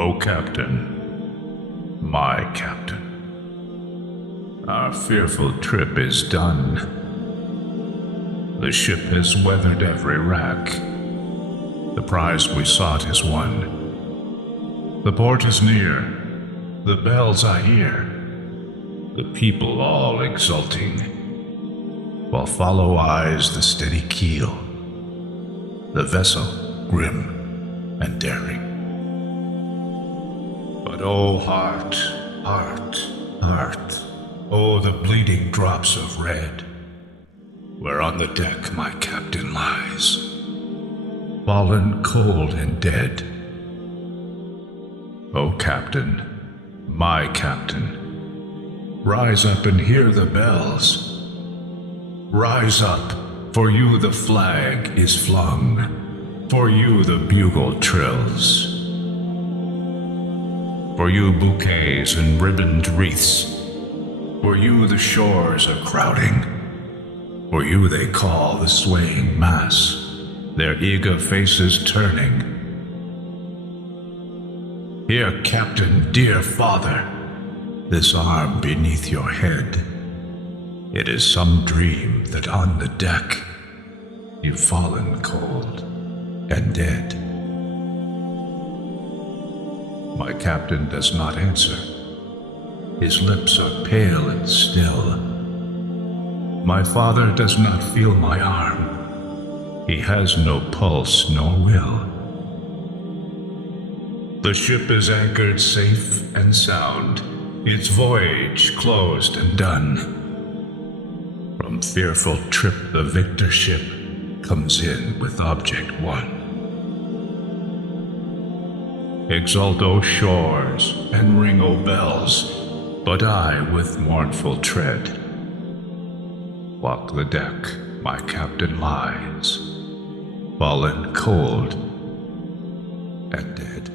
O Captain, my Captain, our fearful trip is done. The ship has weathered every rack. The prize we sought is won. The port is near. The bells I hear. The people all exulting, while follow eyes the steady keel, the vessel grim and daring. But oh heart, heart, heart, oh the bleeding drops of red, where on the deck my captain lies, fallen cold and dead. O Captain, my Captain, rise up and hear the bells. Rise up, for you the flag is flung, for you the bugle trills, for you bouquets and ribboned wreaths, for you the shores are crowding, for you they call the swaying mass, their eager faces turning. Here, Captain, dear father, this arm beneath your head. It is some dream that on the deck you've fallen cold and dead. My captain does not answer. His lips are pale and still. My father does not feel my arm. He has no pulse nor will. The ship is anchored safe and sound, its voyage closed and done. From fearful trip the victor ship comes in with object won. Exult, O shores, and ring, O bells, but I with mournful tread walk the deck my captain lies, fallen cold and dead.